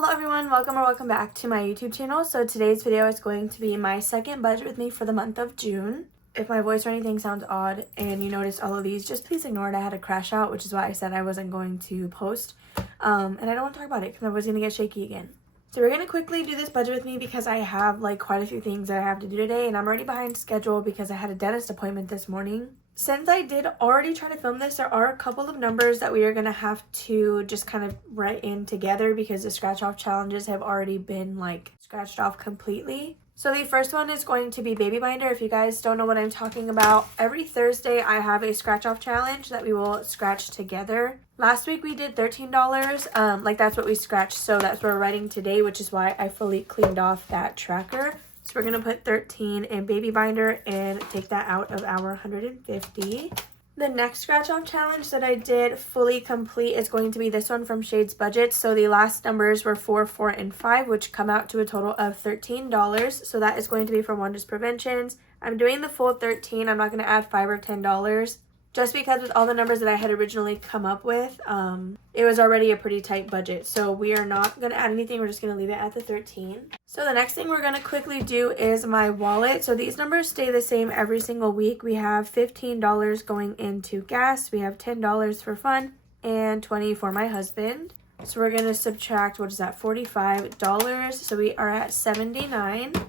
Hello everyone, welcome back to my YouTube channel. So today's video is going to be my second budget with me for the month of June. If my voice or anything sounds odd and you notice all of these, just please ignore it. I had a crash out, which is why I said I wasn't going to post. And I don't want to talk about it because my voice is going to get shaky again. So we're going to quickly do this budget with me because I have quite a few things that I have to do today, and I'm already behind schedule because I had a dentist appointment this morning. Since I did already try to film this, there are a couple of numbers that we are going to have to just kind of write in together because the scratch off challenges have already been scratched off completely. So the first one is going to be baby binder. If you guys don't know what I'm talking about, every Thursday I have a scratch off challenge that we will scratch together. Last week we did $13, that's what we scratched, so that's what we're writing today, which is why I fully cleaned off that tracker. So we're gonna put 13 in baby binder and take that out of our 150. The next scratch off challenge that I did fully complete is going to be this one from Shade's Budget. So the last numbers were 4, 4, and 5, which come out to a total of $13. So that is going to be for Wonders Preventions. I'm doing the full 13. I'm not going to add $5 or $10 just because with all the numbers that I had originally come up with, it was already a pretty tight budget. So we are not going to add anything. We're just going to leave it at the 13. So the next thing we're going to quickly do is my wallet. So these numbers stay the same every single week. We have $15 going into gas. We have $10 for fun and $20 for my husband. So we're going to subtract, what is that, $45. So we are at $79.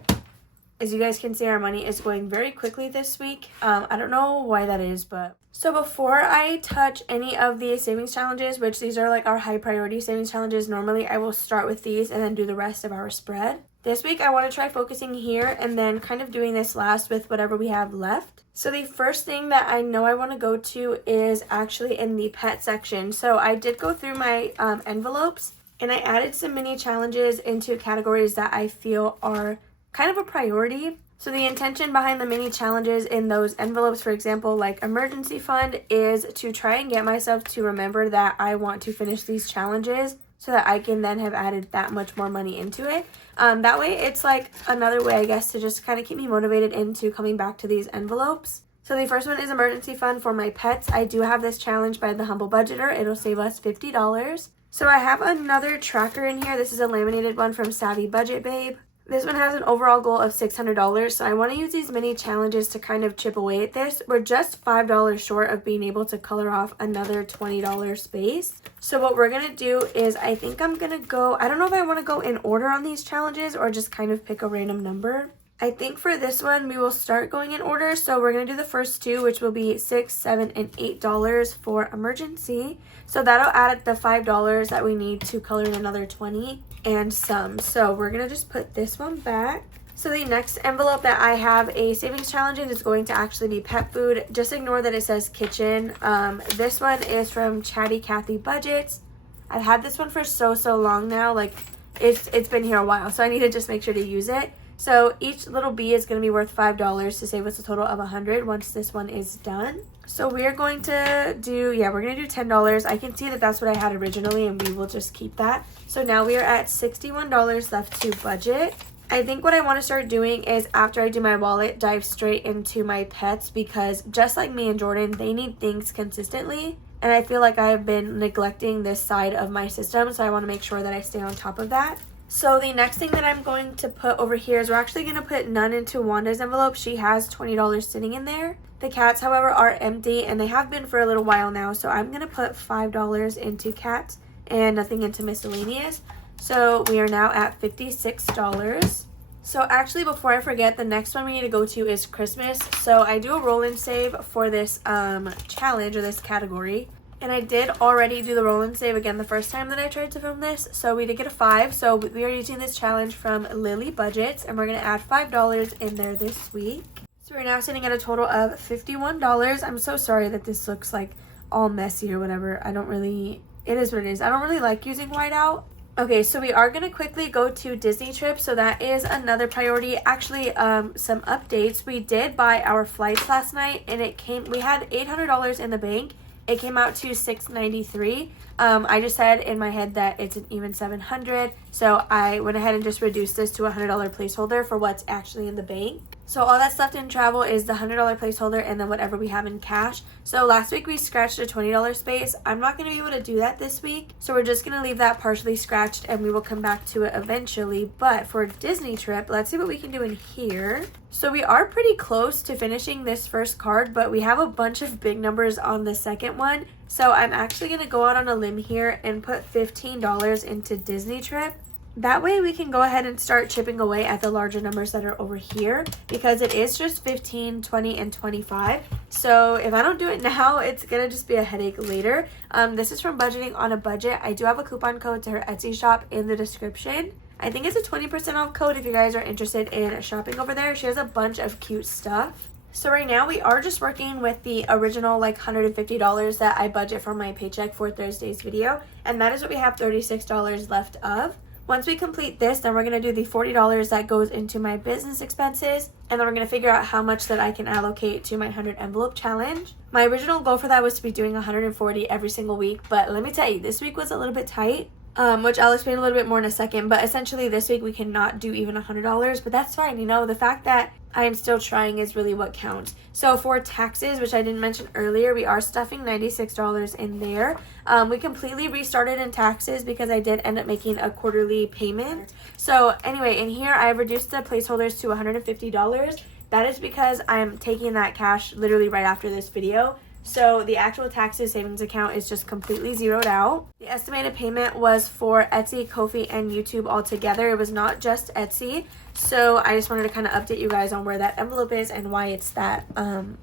As you guys can see, our money is going very quickly this week. I don't know why that is, but... So before I touch any of the savings challenges, which these are our high priority savings challenges, normally I will start with these and then do the rest of our spread. This week I want to try focusing here and then kind of doing this last with whatever we have left. So the first thing that I know I want to go to is actually in the pet section. So I did go through my envelopes and I added some mini challenges into categories that I feel are kind of a priority. So the intention behind the mini challenges in those envelopes, for example, like emergency fund, is to try and get myself to remember that I want to finish these challenges so that I can then have added that much more money into it. That way it's another way, I guess, to just kind of keep me motivated into coming back to these envelopes. So the first one is emergency fund for my pets. I do have this challenge by the Humble Budgeter. It'll save us $50. So I have another tracker in here. This is a laminated one from Savvy Budget Babe. This one has an overall goal of $600, so I want to use these mini challenges to kind of chip away at this. We're just $5 short of being able to color off another $20 space. So what we're going to do is I think I'm going to go, I don't know if I want to go in order on these challenges or just kind of pick a random number. I think for this one, we will start going in order. So we're going to do the first two, which will be $6, $7, and $8 for emergency. So that'll add the $5 that we need to color in another 20 and some. So we're going to just put this one back. So the next envelope that I have a savings challenge in is going to actually be pet food. Just ignore that it says kitchen. This one is from Chatty Cathy Budgets. I've had this one for so long now. It's been here a while, so I need to just make sure to use it. So each little bee is going to be worth $5 to save us a total of $100 once this one is done. So we're going to do, we're going to do $10. I can see that that's what I had originally and we will just keep that. So now we are at $61 left to budget. I think what I want to start doing is after I do my wallet, dive straight into my pets because just like me and Jordan, they need things consistently. And I feel like I have been neglecting this side of my system, so I want to make sure that I stay on top of that. So the next thing that I'm going to put over here is we're actually going to put none into Wanda's envelope. She has $20 sitting in there. The cats, however, are empty and they have been for a little while now. So I'm going to put $5 into cats and nothing into miscellaneous. So we are now at $56. So actually, before I forget, the next one we need to go to is Christmas. So I do a roll and save for this challenge or this category. And I did already do the roll and save again the first time that I tried to film this. So we did get a 5. So we are using this challenge from Lily Budgets. And we're going to add $5 in there this week. So we're now sitting at a total of $51. I'm so sorry that this looks all messy or whatever. It is what it is. I don't really like using whiteout. Okay, so we are going to quickly go to Disney trip. So that is another priority. Actually, some updates. We did buy our flights last night and we had $800 in the bank. It came out to $693, I just said in my head that it's an even $700, so I went ahead and just reduced this to a $100 placeholder for what's actually in the bank. So all that's left in travel is the $100 placeholder and then whatever we have in cash. So last week we scratched a $20 space. I'm not going to be able to do that this week, so we're just going to leave that partially scratched and we will come back to it eventually. But for a Disney trip, let's see what we can do in here. So we are pretty close to finishing this first card, but we have a bunch of big numbers on the second one. So I'm actually going to go out on a limb here and put $15 into Disney trip. That way we can go ahead and start chipping away at the larger numbers that are over here, because it is just 15, 20, and 25. So if I don't do it now, it's going to just be a headache later. This is from Budgeting on a Budget. I do have a coupon code to her Etsy shop in the description. I think it's a 20% off code if you guys are interested in shopping over there. She has a bunch of cute stuff. So right now we are just working with the original like $150 that I budget for my paycheck for Thursday's video. And that is what we have $36 left of. Once we complete this, then we're going to do the $40 that goes into my business expenses. And then we're going to figure out how much that I can allocate to my 100 envelope challenge. My original goal for that was to be doing 140 every single week. But let me tell you, this week was a little bit tight. Which I'll explain a little bit more in a second, but essentially this week we cannot do even $100, but that's fine. You know, the fact that I am still trying is really what counts. So for taxes, which I didn't mention earlier, we are stuffing $96 in there. We completely restarted in taxes because I did end up making a quarterly payment. So anyway, in here I reduced the placeholders to $150. That is because I'm taking that cash literally right after this video. So the actual taxes savings account is just completely zeroed out. The estimated payment was for Etsy, Ko-fi, and YouTube all together. It was not just Etsy. So I just wanted to kind of update you guys on where that envelope is and why it's that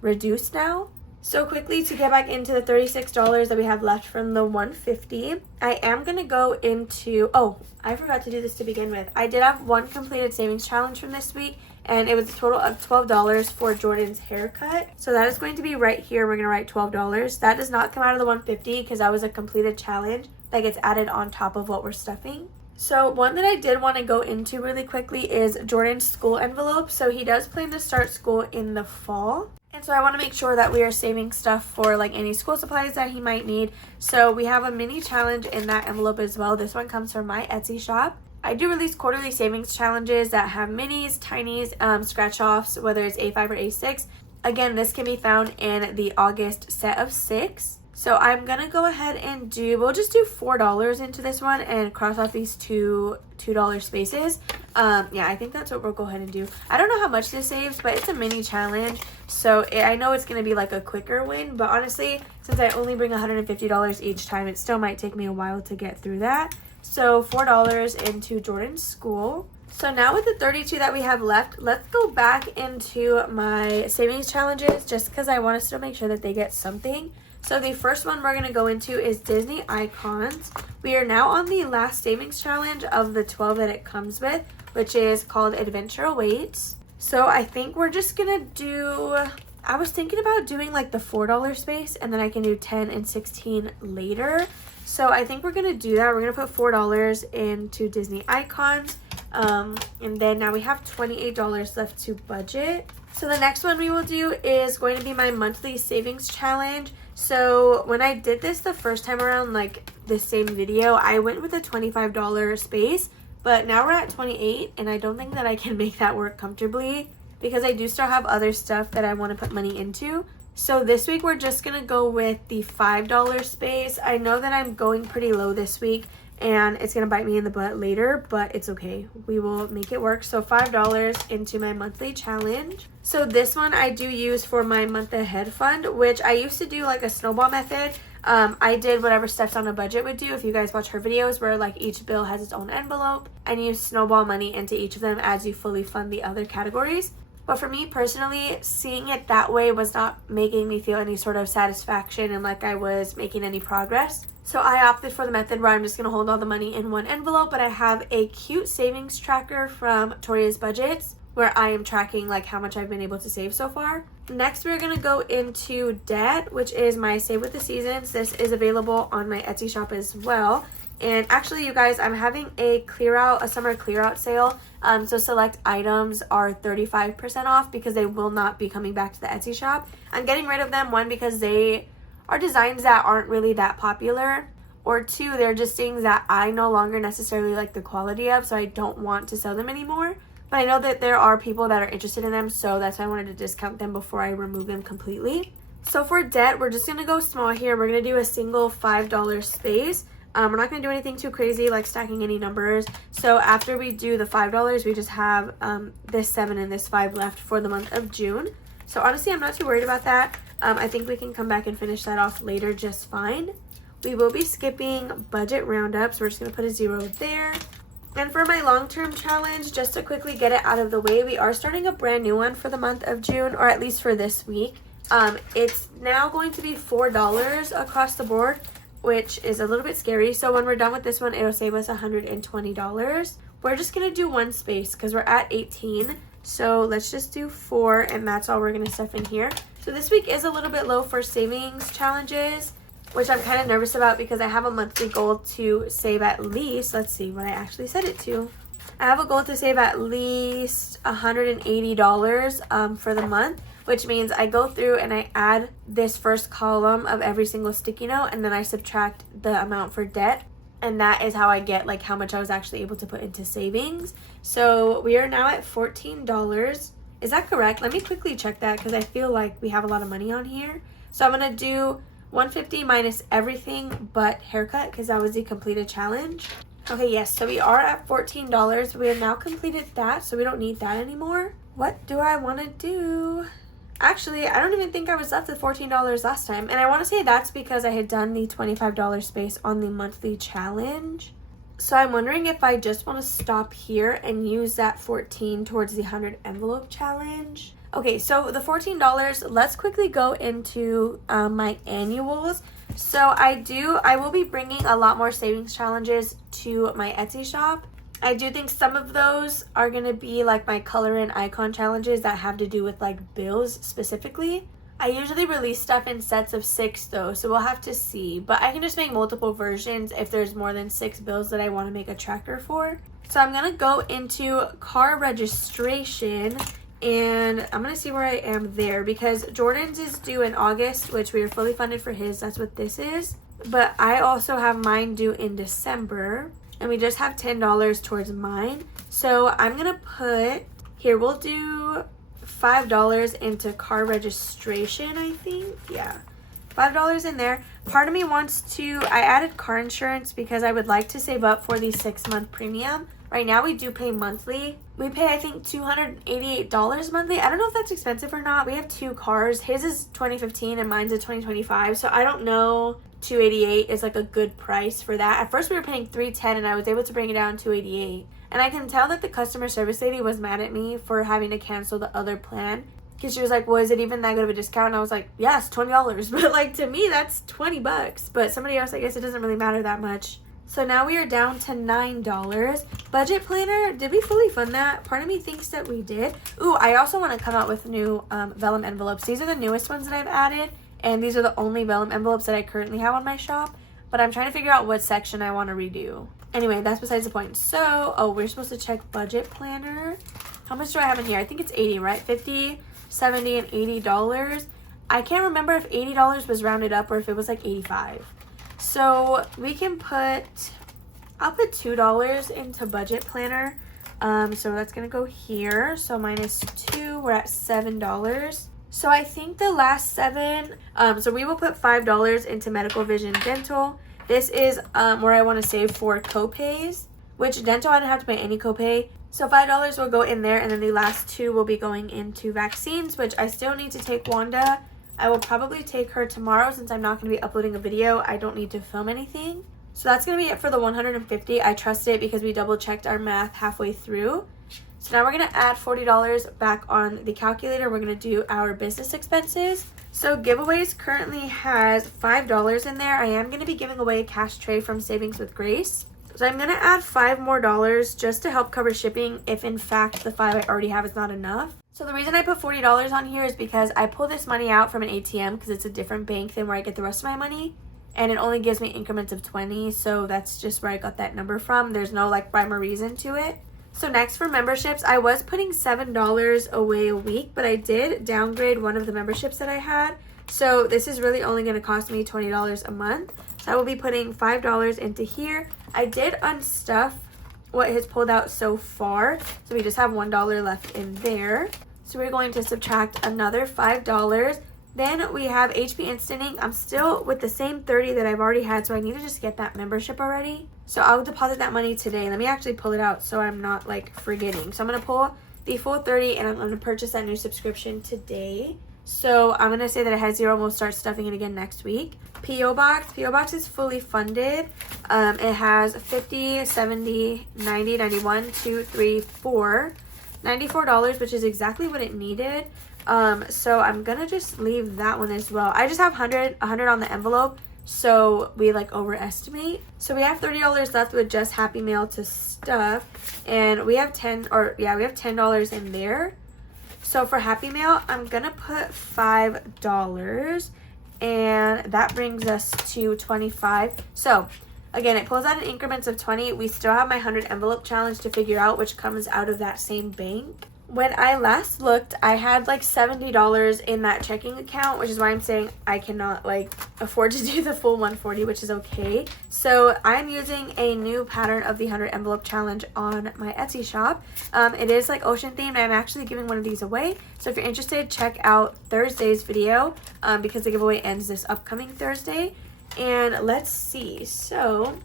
reduced now. So quickly, to get back into the $36 that we have left from the $150, I am going to go into, oh, I forgot to do this to begin with. I did have one completed savings challenge from this week, and it was a total of $12 for Jordan's haircut. So that is going to be right here. We're going to write $12. That does not come out of the $150 because that was a completed challenge that gets added on top of what we're stuffing. So one that I did want to go into really quickly is Jordan's school envelope. So he does plan to start school in the fall. And so I want to make sure that we are saving stuff for like any school supplies that he might need. So we have a mini challenge in that envelope as well. This one comes from my Etsy shop. I do release quarterly savings challenges that have minis, tinies, scratch offs, whether it's A5 or A6. Again, this can be found in the August set of 6. So I'm going to go ahead and we'll just do $4 into this one and cross off these two $2 spaces. Yeah, I think that's what we'll go ahead and do. I don't know how much this saves, but it's a mini challenge. So I know it's going to be like a quicker win, but honestly, since I only bring $150 each time, it still might take me a while to get through that. So $4 into Jordan's school. So now with the 32 that we have left, let's go back into my savings challenges just because I want us to make sure that they get something. So the first one we're going to go into is Disney Icons. We are now on the last savings challenge of the 12 that it comes with, which is called Adventure Awaits. So I think we're just going to do, I was thinking about doing like the $4 space and then I can do 10 and 16 later. So I think we're going to do that. We're going to put $4 into Disney Icons. And then now we have $28 left to budget. So the next one we will do is going to be my monthly savings challenge. So when I did this the first time around, like this same video, I went with a $25 space, but now we're at 28 and I don't think that I can make that work comfortably because I do still have other stuff that I want to put money into. So this week we're just going to go with the $5 space. I know that I'm going pretty low this week and it's going to bite me in the butt later, but it's okay. We will make it work. So $5 into my monthly challenge. So this one I do use for my month ahead fund, which I used to do like a snowball method. I did whatever Steps on a Budget would do. If you guys watch her videos where like each bill has its own envelope and you snowball money into each of them as you fully fund the other categories. But for me personally, seeing it that way was not making me feel any sort of satisfaction and like I was making any progress. So I opted for the method where I'm just going to hold all the money in one envelope, but I have a cute savings tracker from Toria's Budgets where I am tracking like how much I've been able to save so far. Next, we're going to go into debt, which is my Save with the Seasons. This is available on my Etsy shop as well. And actually, you guys, I'm having a summer clear out sale. So select items are 35% off because they will not be coming back to the Etsy shop. I'm getting rid of them, one, because they are designs that aren't really that popular, or two, they're just things that I no longer necessarily like the quality of, so I don't want to sell them anymore. But I know that there are people that are interested in them, so that's why I wanted to discount them before I remove them completely. So for debt, we're just going to go small here. We're going to do a single $5 space. We're not going to do anything too crazy like stacking any numbers. So after we do the $5, we just have this 7 and this 5 left for the month of June. So honestly, I'm not too worried about that. I think we can come back and finish that off later just fine. We will be skipping budget roundups. We're just going to put a 0 there. And for my long-term challenge, just to quickly get it out of the way, we are starting a brand new one for the month of June, or at least for this week. It's now going to be $4 across the board, which is a little bit scary. So when we're done with this one, it'll save us $120. We're just going to do one space because we're at 18. So let's just do 4, and that's all we're going to stuff in here. So this week is a little bit low for savings challenges, which I'm kind of nervous about because I have a monthly goal to save at least, let's see what I actually set it to. I have a goal to save at least $180 for the month, which means I go through and I add this first column of every single sticky note, and then I subtract the amount for debt. And that is how I get like how much I was actually able to put into savings. So we are now at $14. Is that correct? Let me quickly check that because I feel like we have a lot of money on here. So I'm going to do $150 minus everything but haircut because that was the completed challenge. Okay, yes, so we are at $14. We have now completed that, so we don't need that anymore. What do I want to do? Actually, I don't even think I was left with $14 last time. And I want to say that's because I had done the $25 space on the monthly challenge. So I'm wondering if I just want to stop here and use that 14 towards the 100 envelope challenge. Okay, so the $14, let's quickly go into my annuals. So I will be bringing a lot more savings challenges to my Etsy shop. I do think some of those are going to be like my color and icon challenges that have to do with like bills specifically. I usually release stuff in sets of 6 though, so we'll have to see. But I can just make multiple versions if there's more than 6 bills that I want to make a tracker for. So I'm going to go into car registration, and I'm going to see where I am there because Jordan's is due in August, which we are fully funded for his. That's what this is. But I also have mine due in December. And we just have $10 towards mine. So I'm going to put, here, we'll do $5 into car registration, I think. Yeah, $5 in there. Part of me wants to, I added car insurance because I would like to save up for the 6-month premium. Right now we do pay monthly. We pay, I think, $288 monthly. I don't know if that's expensive or not. We have 2 cars. His is 2015 and mine's a 2025. So I don't know. $288 is like a good price for that. At first we were paying $310 and I was able to bring it down to $288. And I can tell that the customer service lady was mad at me for having to cancel the other plan because she was like, well, is it even that good of a discount? And I was like, yes, $20. But like to me that's $20. But somebody else, I guess it doesn't really matter that much. So now we are down to $9. Budget planner, did we fully fund that? Part of me thinks that we did. Ooh, I also want to come out with new vellum envelopes. These are the newest ones that I've added. And these are the only vellum envelopes that I currently have on my shop. But I'm trying to figure out what section I want to redo. Anyway, that's besides the point. So, oh, we're supposed to check budget planner. How much do I have in here? I think it's 80, right? 50, 70, and $80. I can't remember if $80 was rounded up or if it was like 85. So we can put, I'll put $2 into budget planner. So that's going to go here. So minus 2, we're at $7. So I think the last 7, so we will put $5 into medical, vision, dental. This is where I want to save for copays, which dental I don't have to pay any copay. So $5 will go in there, and then the last 2 will be going into vaccines, which I still need to take Wanda. I will probably take her tomorrow since I'm not going to be uploading a video. I don't need to film anything. So that's going to be it for the $150. I trust it because we double checked our math halfway through. So now we're going to add $40 back on the calculator. We're going to do our business expenses. So giveaways currently has $5 in there. I am going to be giving away a cash tray from Savings with Grace. So I'm going to add $5 more just to help cover shipping if in fact the 5 I already have is not enough. So the reason I put $40 on here is because I pull this money out from an ATM because it's a different bank than where I get the rest of my money. And it only gives me increments of 20. So that's just where I got that number from. There's no like rhyme or reason to it. So next for memberships, I was putting $7 away a week, but I did downgrade one of the memberships that I had. So this is really only going to cost me $20 a month. So I will be putting $5 into here. I did unstuff what has pulled out so far, so we just have $1 left in there. So we're going to subtract another $5. Then we have HP Instant Ink. I'm still with the same 30 that I've already had, so I need to just get that membership already. So I'll deposit that money today. Let me actually pull it out so I'm not like forgetting. So I'm going to pull the full 30 and I'm going to purchase that new subscription today. So I'm going to say that it has 0 and we'll start stuffing it again next week. P.O. Box. P.O. Box is fully funded. It has 50, 70, 90, 91, 2, 3, 4. $94, which is exactly what it needed. So I'm going to just leave that one as well. I just have 100 on the envelope. So we like overestimate. So we have $30 left with just Happy Mail to stuff. And we have $10 in there. So for Happy Mail, I'm going to put $5 and that brings us to $25. So again, it pulls out in increments of 20. We still have my 100 envelope challenge to figure out, which comes out of that same bank. When I last looked, I had like $70 in that checking account, which is why I'm saying I cannot like afford to do the full 140, which is okay. So I'm using a new pattern of the 100 envelope challenge on my Etsy shop. It is like ocean themed. I'm actually giving one of these away. So if you're interested, check out Thursday's video because the giveaway ends this upcoming Thursday. And let's see. So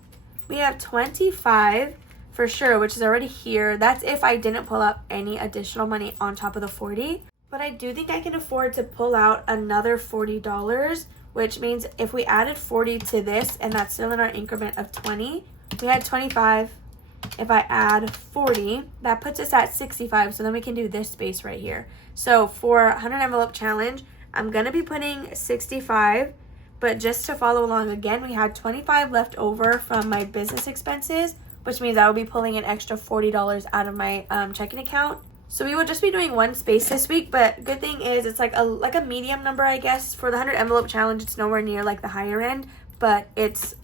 we have 25 for sure, which is already here. That's if I didn't pull out any additional money on top of the 40. But I do think I can afford to pull out another $40, which means if we added 40 to this, and that's still in our increment of 20, we had 25. If I add 40, that puts us at 65. So then we can do this space right here. So for 100 envelope challenge, I'm going to be putting 65. But just to follow along again, we had 25 left over from my business expenses, which means I will be pulling an extra $40 out of my checking account. So we will just be doing one space this week, but good thing is it's like a medium number, I guess. For the 100 envelope challenge, it's nowhere near like the higher end, but it's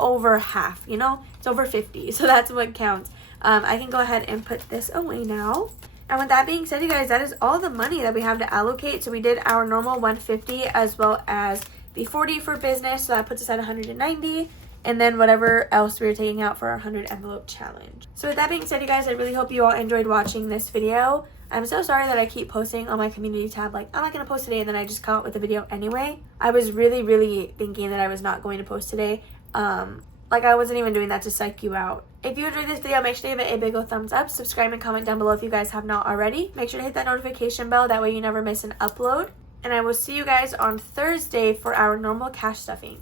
over half, you know? It's over 50, so that's what counts. I can go ahead and put this away now. And with that being said, you guys, that is all the money that we have to allocate. So we did our normal 150 as well as the 40 for business, so that puts us at 190. And then whatever else we were taking out for our 100 envelope challenge. So with that being said, you guys, I really hope you all enjoyed watching this video. I'm so sorry that I keep posting on my community tab, like, I'm not going to post today, and then I just come out with the video anyway. I was really thinking that I was not going to post today. Like, I wasn't even doing that to psych you out. If you enjoyed this video, make sure to give it a big old thumbs up. Subscribe and comment down below if you guys have not already. Make sure to hit that notification bell. That way you never miss an upload. And I will see you guys on Thursday for our normal cash stuffing.